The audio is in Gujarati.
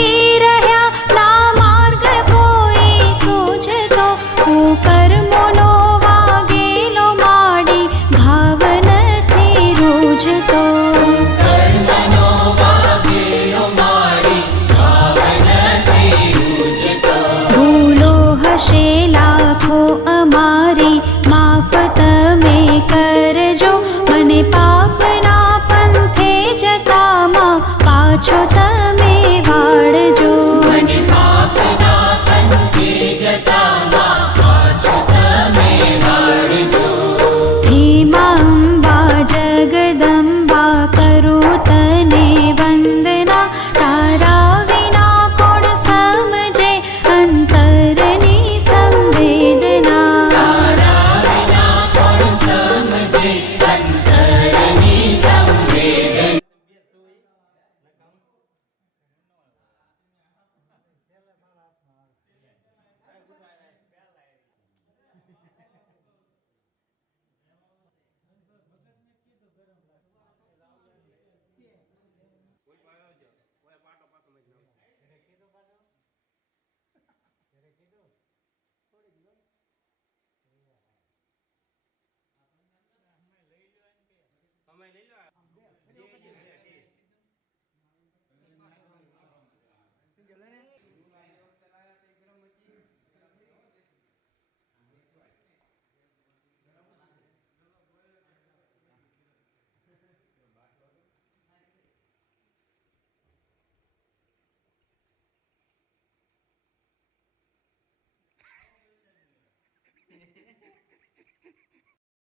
અટકી રહ્યા ના માર્ગ કોઈ સૂઝતો કર્મોનો વાગેલો માડી ભાવ નથી રૂઝતો ભૂલો હશે લાખો અમારી માફ તમે કરજો મને પાપના પંથે જતામાં પાછો તમે વાળજો મને પાપના પંથે જતામાં પાછો તમે વાળજો હે મા અંબા જગદંબા કરું તને વંદના તારા વિના કોણ સમજે અંતરની સંવેદના તારા વિના કોણ સમજે અંતરની સંવેદના અમે લઈ લો